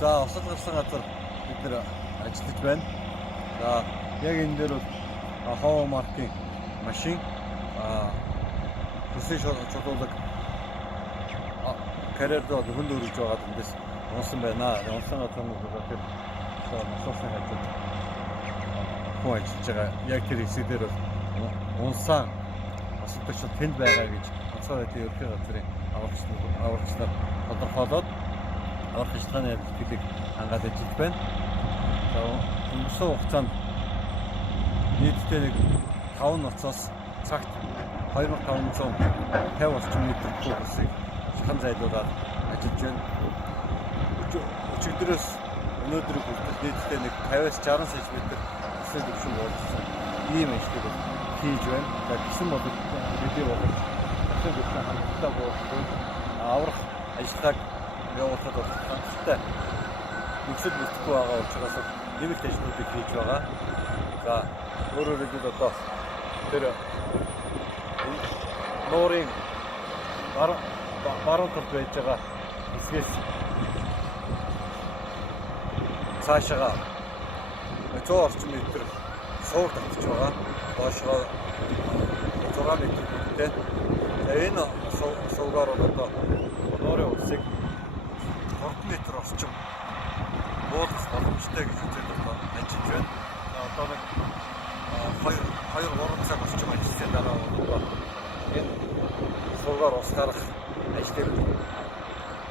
За осол гарсан газар бид нэр ажиллаж байна. За яг энэ дээр бол хоо маркийн машин хүсэж чулуулаг карьердөө хүнд өргөж байгаад эндээс унсан байна. Унсан газар нь тэгэхээр насуусан ажил хөө ажиллаж байгаа. Яг тэр хэсэг дээр бол унсан асуудагч тэнд байгаа гэж онцгой байдлын ерөнхий газрын аврагчнаар тодорхойлоод аврах ажиллагааны хэлийг хангаад ажиллаж байна. За өнгөрсөн хугацаанд нийтдээ нэг 5 ноцоос цагт 2550 орчим метр кубик шахан зайлуулаад ажиллаж байна. Өчигдрөөс өнөөдрийг хүртэл нийтдээ нэг 50-60 см өсөлт өвчин болсон. Ийм ажлыг хийж байна. За гисэн бол бидний болох өсөлт өвчин хангалттай болсон. Аврах ажиллагааг явуулахад бол хангалттай нөхцөл бүрдэхгүй байгаа учраас нэмэлт ажлуудыг хийж байгаа. За өөрөөр хэлбэл одоо тэр нуурын баруун талд байж байгаа хэсгээс цаашаа 100 орчим метр суур татж байгаа. Доошоо 6 метр хүнтэй. За энэ суугаар бол одоо нуурын улсыг 3 метр орчим буулгах боломжтой гэж үзээд одоо ажиллаж байна. Одоо нэг 2-3 цаг орчим ажилласан дараа бол энэ суугаар ус гарах ажлыг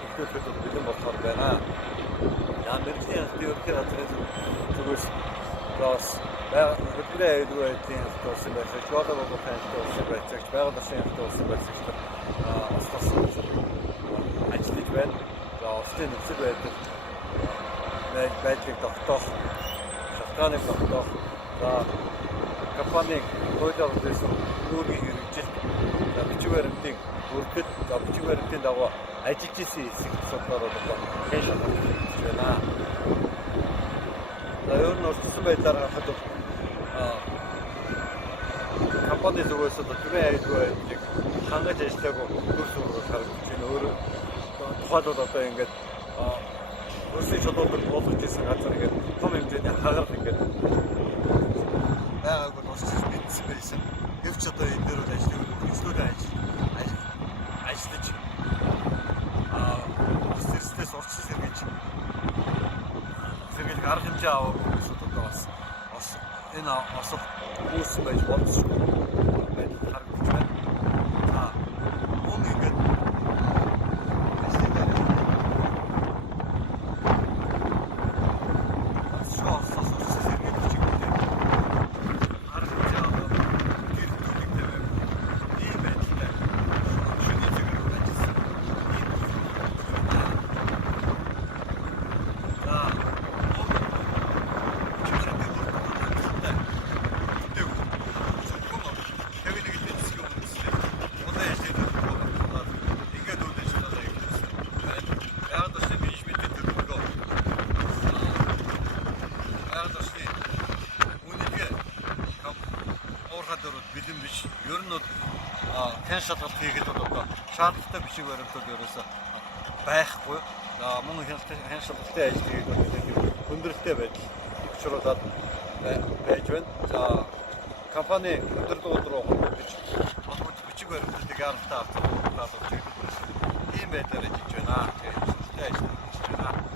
эхлүүлэхэд бэлэн болохоор байна. Мэргэжлийн ерөнхий газрын зүгээс бас хөдөлгөөний аюулгүй байдлын хэлтүүлсэн байсан. Жолоо болгохын хэлтүүлсэн байсан. Байгаль орчны хэлтүүлсэн байсан. Ослоос ажиллаж байна. За ослын нөхцөл байдлыг тогтоох, шалтгааныг тогтоох, за компанийн хуулиар үүссэн үүргийн хэрэгжилт, за бичиг баримтын бүрдэл, за бичиг баримтын дагуу ажиллаж исэн хэсэг судлаар одоо хэн шалгах гэж байна. За ер нь орчсон байдлаар харахад компани зүгээс төмөн аюулгүй байдлыг хангаж ажиллаагүй хөрс үүрэг харагдаж байна. Өөрөө тухайлбал одоо ингээд өсөж чулуулаг болгож исэн газар ингээд том хэмжээний хагарал ингээд байгаагүй орчсон мэдсэн байсан. Гэвч одоо энэ дээр бол ажлыг үргэлжлүүлэн ажиллаж стресс орчсон сэргийлэх арга хэмжээ авах хүмүүсүүд одоо бас энэ осох үүссэн байж болцсон байдал харагдаж байна. За мөн ингээд бэлэн биш. Ер нь хэн шалгалт хийгээд одоо шаардлагатай бичиг баримтууд ерөөсөө байхгүй. За мөн хэн шалгалтын ажил хийгээд хүндрэлтэй байдал учруулад байж байна. За компани өдөрдөгд рүү холбогдож бичиг баримтуудыг аргатай авч ийм байдлаар ажиллаж байна. Тэгээд ажил хийж байна.